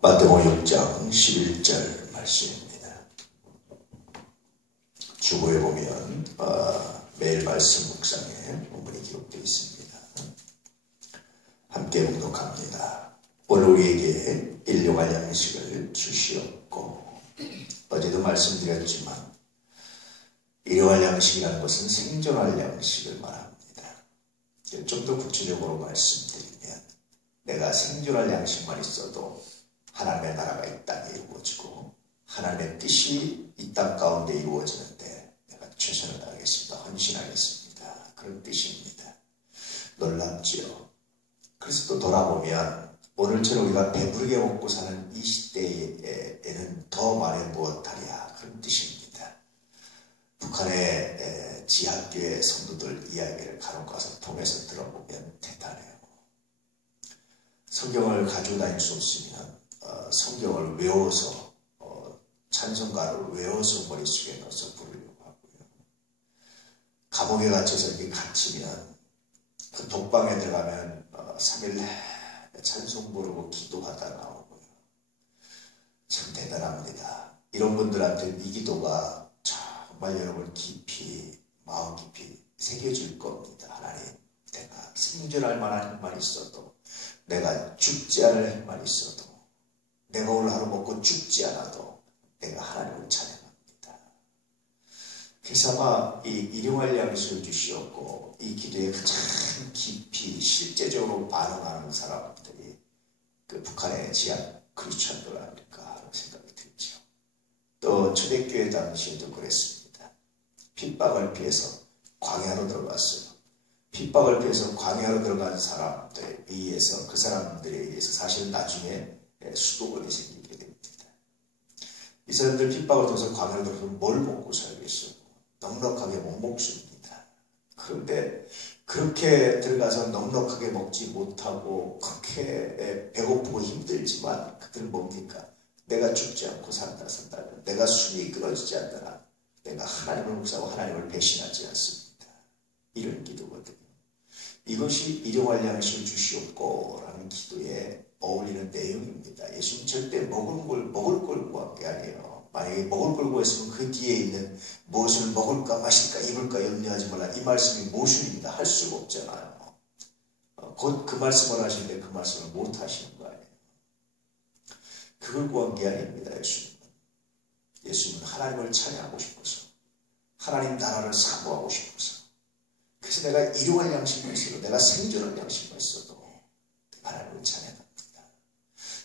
마태복음 6장 11절 말씀입니다. 주보에 보면 매일 말씀 묵상에 본문이 기록되어 있습니다. 함께 봉독합니다. 오늘 우리에게 일용할 양식을 주시옵고. 어제도 말씀드렸지만 일용할 양식이라는 것은 생존할 양식을 말합니다. 좀 더 구체적으로 말씀드리면 내가 생존할 양식만 있어도 하나님의 나라가 이 땅에 이루어지고 하나님의 뜻이 이 땅 가운데 이루어지는데 내가 최선을 다하겠습니다. 헌신하겠습니다. 그런 뜻입니다. 놀랍지요. 그래서 또 돌아보면 오늘처럼 우리가 배부르게 먹고 사는 이 시대에는 더 많이 무엇하랴 그런 뜻입니다. 북한의 지하교회 성도들 이야기를 간혹 가서 통해서 들어보면 대단해요. 성경을 가지고 다닐 수 없으면 성경을 외워서 찬송가를 외워서 머릿속에 넣어서 부르려고 하고요. 감옥에 갇혀서 이렇게 갇히면 그 독방에 들어가면 3일 찬송 부르고 기도하다 나오고요. 참 대단합니다. 이런 분들한테 이 기도가 정말 여러분 깊이 마음 깊이 새겨질 겁니다. 하나님, 내가 생존할 만한 힘만 있어도, 내가 죽지 않을 힘만 있어도, 내가 오늘 하루 먹고 죽지 않아도 내가 하나님을 찬양합니다. 그래서 아마 이 일용할 양식을 주시었고 이 기도에 가장 깊이 실제적으로 반응하는 사람들이 그 북한의 지하 크리스천들 아닐까 하는 생각이 들죠. 또 초대교회 당시에도 그랬습니다. 핍박을 피해서 광야로 들어갔어요. 핍박을 피해서 광야로 들어간 사람들에 의해서 그 사람들에 의해서 사실 나중에 수도원이 생기게 됩니다. 이 사람들 핍박을 통해서 광야로 들어서 뭘 먹고 살겠어요? 넉넉하게 못 먹습니다. 그런데 그렇게 들어가서 넉넉하게 먹지 못하고 그렇게 배고프고 힘들지만 그들은 뭡니까? 내가 죽지 않고 산다면 내가 숨이 끊어지지 않더라. 내가 하나님을 묵상하고 하나님을 배신하지 않습니다. 이런 기도거든요. 이것이 일용할 양식을 주시옵고 라는 기도에 어울리는 내용입니다. 예수님 절대 먹을 걸 구한 게 아니에요. 만약에 먹을 걸 구했으면 그 뒤에 있는 무엇을 먹을까 마실까 입을까 염려하지 말라. 이 말씀이 모순입니다. 할 수가 없잖아요. 곧 그 말씀을 하시는데 그 말씀을 못 하시는 거 아니에요. 그걸 구한 게 아닙니다. 예수님은 하나님을 찬양하고 싶어서 하나님 나라를 사모하고 싶어서 그래서 내가 일용할 양식만 있어도 내가 생존할 양식만 있어도 하나님을 찬양합니다.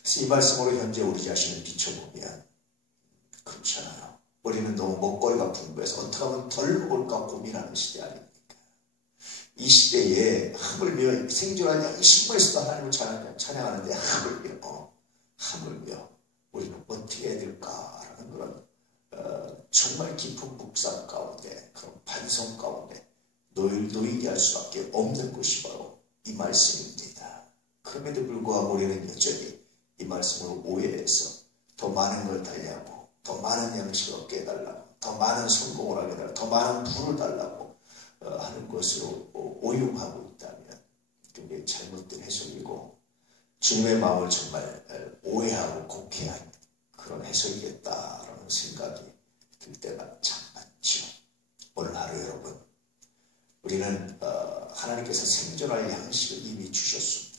그래서 이 말씀으로 현재 우리 자신을 비춰보면 그렇잖아요. 우리는 너무 먹거리가 풍부해서 어떻게 하면 덜 먹을까 고민하는 시대 아닙니까? 이 시대에 하물며 생존할 양식만 있어도 하나님을 찬양하는데 하물며 우리는 어떻게 해야 될까라는 그런 정말 깊은 묵상 가운데 그런 반성 가운데 놓이게 할 수밖에 없는 것이 바로 이 말씀입니다. 그럼에도 불구하고 우리는 여전히 이 말씀을 오해해서 더 많은 걸 달라고, 더 많은 양식을 얻게 해달라고, 더 많은 성공을 하게 해달라고, 더 많은 부를 달라고 하는 것으로 오용하고 있다면 그게 잘못된 해석이고 주님의 마음을 정말 오해하고 곡해한 그런 해석이겠다라는 생각이 들 때가 참 많죠. 오늘 하루 여러분 우리는 하나님께서 생존할 양식을 이미 주셨습니다.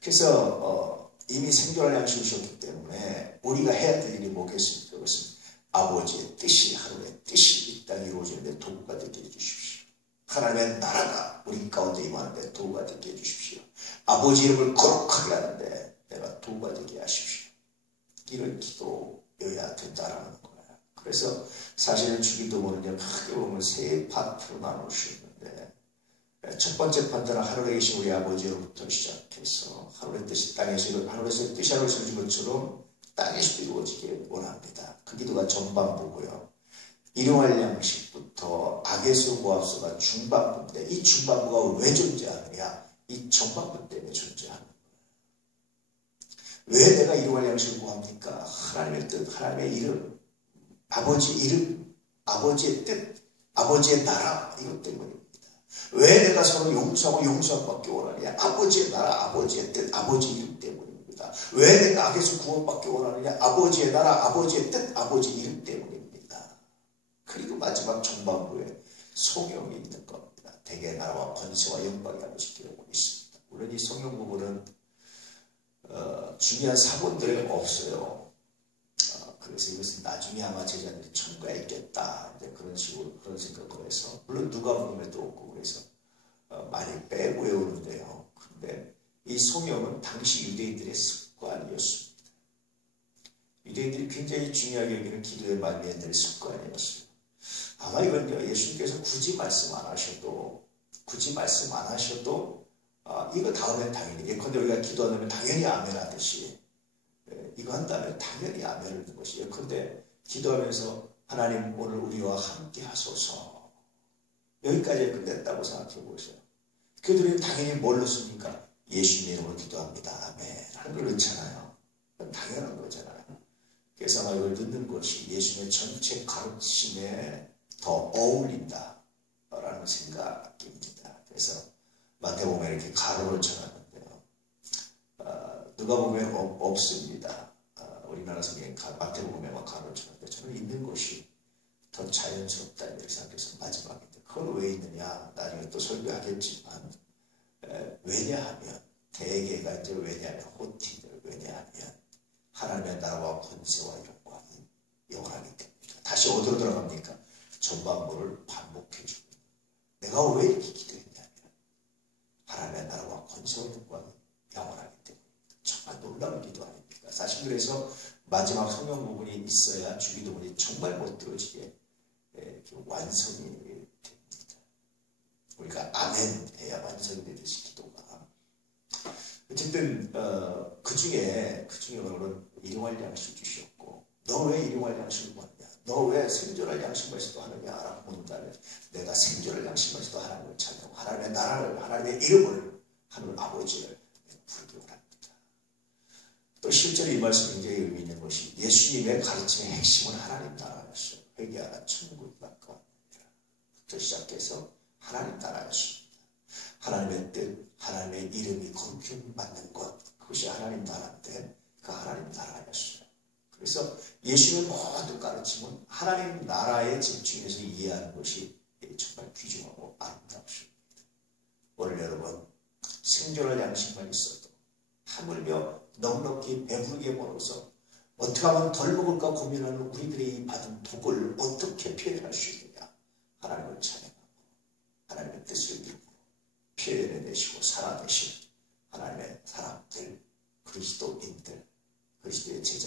그래서 이미 생존할 양식을 주셨기 때문에 우리가 해야 될 일이 뭐겠습니까? 그것은 아버지의 뜻이 하늘의 뜻이 이 땅에 이루어지는데 도구가 되게 해주십시오. 하나님의 나라가 우리 가운데 임하는데 도구가 되게 해주십시오. 아버지 이름을 거룩하게 하는데 내가 도구가 되게 하십시오. 이런 기도여야 된다라는 거예요. 그래서 사실은 주기도문은 크게 보면 세 파트로 나눌 수 있는데 첫 번째 파트는 하늘에 계신 우리 아버지로부터 시작해서 하늘의 뜻이 땅에서 하늘에서 뜻이 하늘에서 이루어진 것처럼 땅에서 이루어지길 원합니다. 그 기도가 전반부고요. 일용할 양식부터 악에서 모압서가 중반부인데 이 중반부가 왜 존재하느냐? 이 전반부 때문에 존재하는 거예요. 왜 내가 일용할 양식을 구합니까? 하나님의 뜻, 하나님의 이름, 아버지 이름, 아버지의 뜻, 아버지의 나라 이것 때문입니다. 왜 내가 서로 용서하고 용서함밖에 원하냐? 아버지의 나라, 아버지의 뜻, 아버지 이름 때문입니다. 것입니다. 왜 내가 악에서 구원받기 원하느냐? 아버지의 나라, 아버지의 뜻, 아버지 이름 때문입니다. 그리고 마지막 정반부에 성령이 있는 겁니다. 대개 나라와 권세와 영광이 아버지 기록을 있습니다. 물론 이 성령 부분은 중요한 사본들이 없어요. 그래서 이것은 나중에 아마 제자들이 첨가해 있겠다. 그런 식으로 그런 생각을 해서 물론 누가복음에도 없고 그래서 많이 빼고 외우는데요. 근데 이 성령은 당시 유대인들의 습관이었습니다. 유대인들이 굉장히 중요하게 여기는 기도의 말미에 습관이었어요. 아마 이건요, 예수님께서 굳이 말씀 안 하셔도 이거 다음엔 당연히 예컨대 우리가 기도하면 당연히 아멘 하듯이 이거 한 다음에 당연히 아멘을 듣는 것이 예컨대 기도하면서 하나님 오늘 우리와 함께 하소서 여기까지 끝냈다고 생각해 보세요. 그들은 당연히 뭘 넣습니까? 예수님 이름으로 기도합니다. 아멘 하는 걸 넣잖아요. 당연한 거잖아요. 그래서 아마 이걸 넣는 것이 예수님의 전체 가르침에 더 어울린다라는 생각입니다. 그래서 마태복음에 이렇게 가로를 쳐놨는데요. 누가복음에 없습니다. 우리나라 성경에 마태복음에만 가로를 쳐놨는데 저는 있는 것이 더 자연스럽다 이렇게 생각해서 마지막인데 그건 왜 있느냐 나중에 또 설교하겠지만 왜냐하면 대개가 이제 왜냐하면 호티들 왜냐하면 하나님의 나라와 권세와 영광이 영원하기 때문이다. 다시 어디로 들어갑니까? 전반부를 반복해 줍니다. 내가 왜 이렇게 기도했냐면 하나님의 나라와 권세와 영광이 영원하기 때문에 정말 놀라운 기도 아닙니까? 사실 그래서 마지막 성령 부분이 있어야 주기도문이 정말 멋들어지게 완성이 됩니다. 우리가 아멘 해야 완성이 되듯이 기도가 어쨌든 그 중에 오늘은 일용할 양식을 주셨고 너 왜 일용할 양식을 구하느냐? 너 왜 생존할 양식만서도 하느냐라고 묻는다면 내가 생존할 양식만서도 하나님을 찾고 하나님의 나라를 하나님의 이름을 하늘 아버지를 부르기 원합니다. 또 실제로 이 말씀이 굉장히 의미 있는 것이 예수님의 가르침의 핵심은 하나님 나라였어요. 회개하라 천국이 가까우니라. 부터 시작해서 하나님 나라였습니다. 하나님의 뜻, 하나님의 이름이 거룩히 받는 것 그것이 하나님 나라인데 그 하나님 나라였어요. 그래서 예수님의 모든 가르침은 하나님 나라에 집중해서 이해하는 것이 정말 귀중하고 아름답습니다. 오늘 여러분 생존할 양식만 있어도 하물며 넉넉히 배부르게 먹어서 어떻게 하면 덜 먹을까 고민하는 우리들의 이 받은 복을 어떻게 표현할 수 있느냐 하나님을 찬양하고 하나님의 뜻을 이루고 표현해내시고 살아내신 하나님의 사람들 그리스도인들 그리스도의 제자